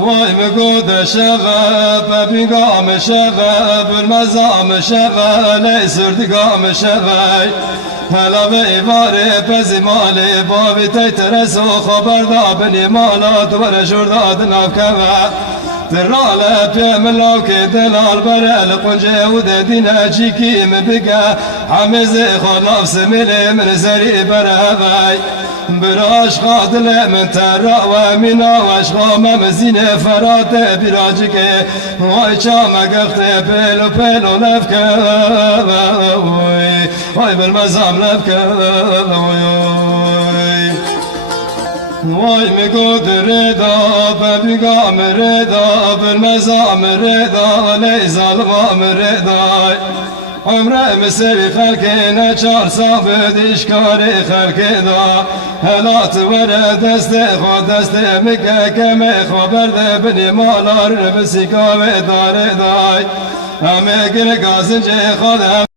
وای مگود شغب بینگام شغب المزام شغب لیسردگام شغب هلا به ایواره پزی مالی بابی تیترس و خبر دابنی مالا دوباره شرداد نافکوه ترال پیم لاوکی دلال برال قنجه و دینه چیکی مبگه حمیزی خلاف سمیلی من زری برهوی براش خادل من ترا و مینا و اشغام مزین فرات براجکه وای چامک اخته پیلو پیلو نفکه وای بالمزام نفکه وای میگود ردا ببیگام ردا بالمزام ردا لی ظالمام ردا عمره مسیری خلقی نچار صافد اشکاری خلقی دا هلات وره دست خود دست مکه کمی خبرده بنی مالار بسیکاوی داره دای همه گل گازنجه خودم